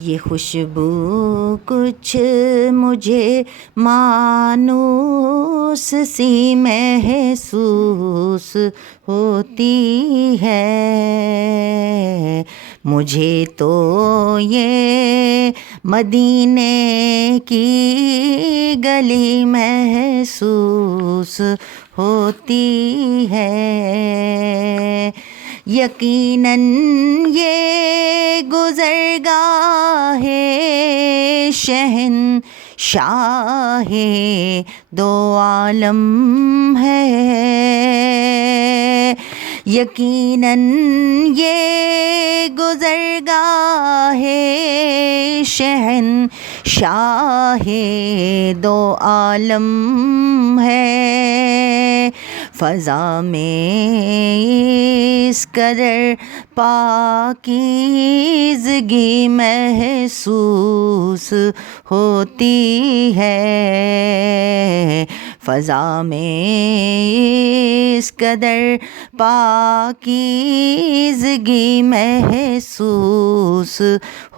یہ خوشبو کچھ مجھے مانوس سی محسوس ہوتی ہے، مجھے تو یہ مدینے کی گلی محسوس ہوتی ہے۔ یقیناً یہ گزرگاہ شہنشاہ دو عالم ہے، یقیناً یہ گزرگاہ شہنشاہ دو عالم ہے۔ فضا میں اس قدر پاکیزگی محسوس ہوتی ہے، فضا میں اس قدر پاکیزگی محسوس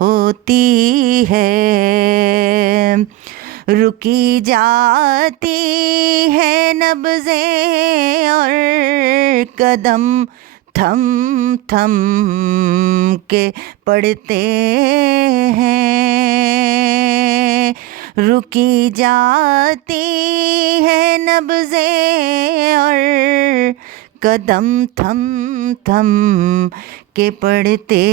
ہوتی ہے۔ رکی جاتی ہے نبضیں اور قدم تھم تھم کے پڑتے ہیں، رکی جاتی ہے نبضیں اور قدم تھم تھم کے پڑتے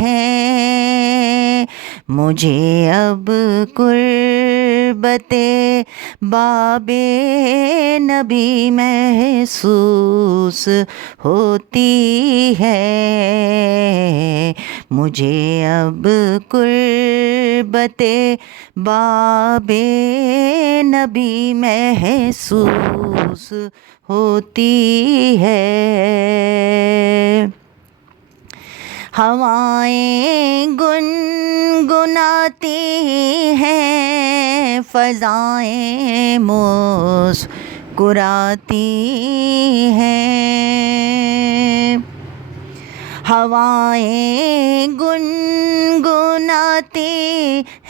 ہیں۔ مجھے اب قربت باب نبی محسوس ہوتی ہے، مجھے اب قربت باب نبی محسوس ہوتی ہے۔ ہوائیں گنگناتی ہیں، فضائیں مسکراتی ہیں، ہوائیں گنگناتی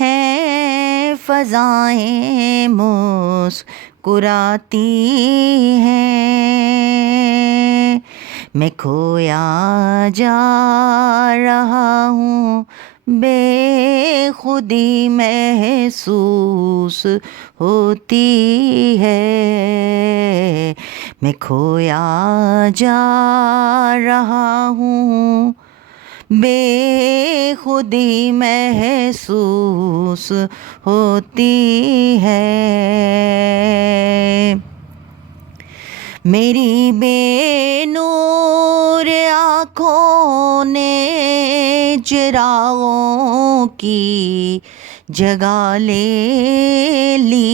ہیں، فضائیں مسکراتی ہیں۔ میں کھویا جا رہا ہوں، بے خودی محسوس ہوتی ہے، میں کھویا جا رہا ہوں، بے خودی محسوس ہوتی ہے۔ میری بے نور آنکھوں نے چراغوں کی جگہ لے لی،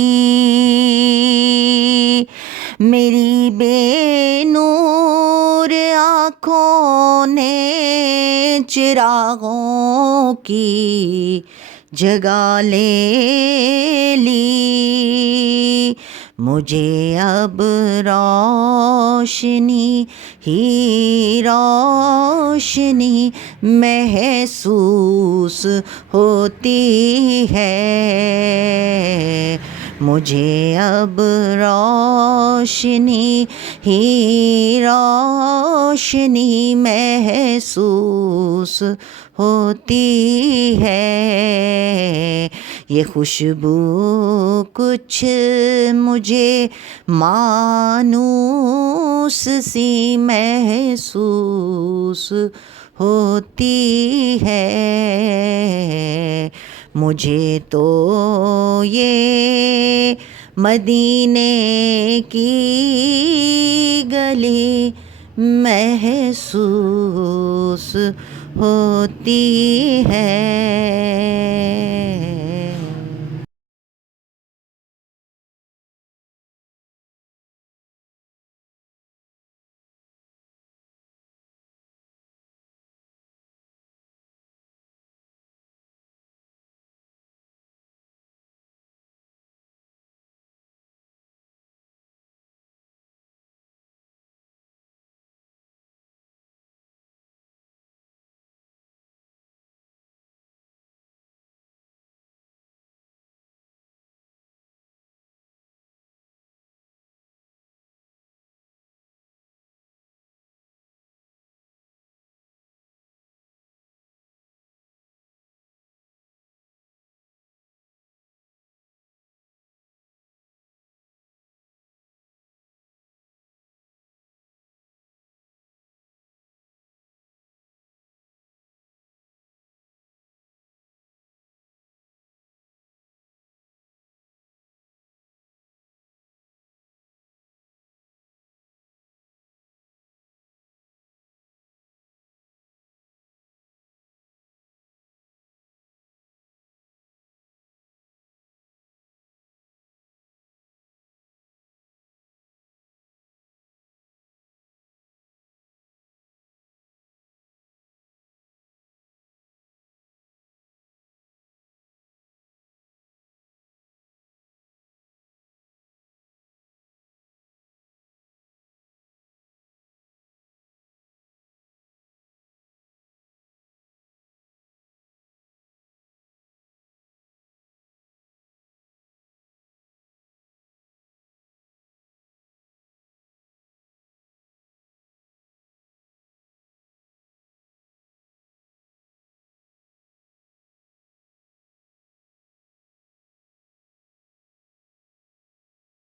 میری بے نور آنکھوں نے چراغوں کی جگہ لے لی، مجھے اب روشنی ہی روشنی محسوس ہوتی ہے، مجھے اب روشنی ہی روشنی محسوس ہوتی ہے۔ یہ خوشبو کچھ مجھے مانوس سی محسوس ہوتی ہے، مجھے تو یہ مدینے کی گلی محسوس ہوتی ہے۔